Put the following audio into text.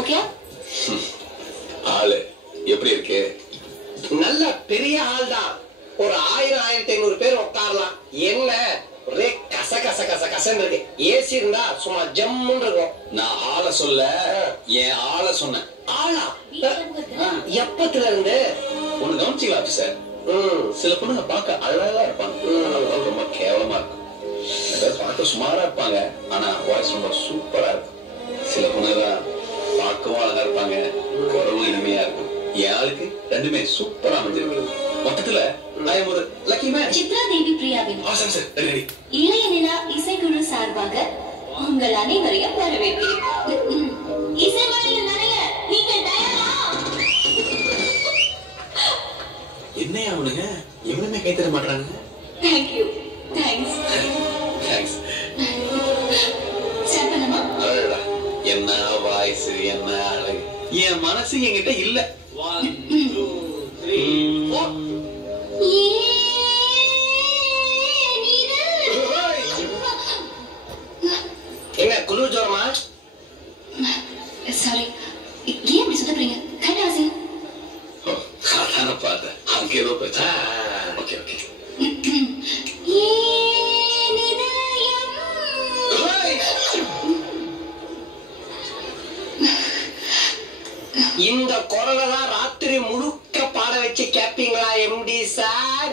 Okay. ஆளு எப்படி இருக்கு? நல்ல பெரிய ஆள் தான். ஒரு 1000-1500 பேர் உட்காரலாம். என்ன ஒரே கச கச கச கசன்னு இருக்கு. ஏசி இருந்தா சும்மா ஜம்முன்னு இருக்கும். நான் ஆளை சொல்ல என் ஆளை சொன்னேன். ஆளா? எப்பத்துல இருந்து? ஒண்ணு கவனிச்சிங்களா ஆபீசர்? சில பொண்ணுங்க பார்க்க அழகா இருப்பாங்க, ரொம்ப கேவலமா இருக்கும். பார்க்க சுமாரா இருப்பாங்க, ஆனா வாய்ஸ் ரொம்ப சூப்பரா இருக்கும். சில பொண்ணுங்க பார்க்கவும் அழகா இருப்பாங்க, குரலும் இனிமையா இருக்கும். என் ஆளுக்கு ரெண்டுமே சூப்பரா அமைஞ்சிருக்கு. மொத்தத்துல நான் ஒரு லக்கி மேன். சித்ரா தேவி பிரியாவின் ரெடி இளைய நிலா இசைக்குழு சார்பாக உங்கள் அனைவரையும் வரவேற்கிறேன். இசை மழையில் நனைய நீங்கள் தயாரா? என்ன அவனுங்க எவனுமே கை தர மாட்டாங்க. தேங்க்யூ. தேங்க்ஸ். தேங்க்ஸ். ஸ்டார்ட் பண்ணலாமா? என்ன வாய்ஸ், என்ன அழகு. என் மனசு என்கிட்ட இல்ல. 1 2 3 4. என்ன குளிர் ஜோரமா? சாரி, ஏன் இப்படி சுத்தப்படுறீங்க? கண்ணா வாசிங்க. அதான பார்த்தேன், அங்க ஏதோ பிரச்சனை. Okay okay. இந்த குரலை தான் ராத்திரி முழுக்க பாட வச்சு கேப்பீங்களா எம்டி சார்?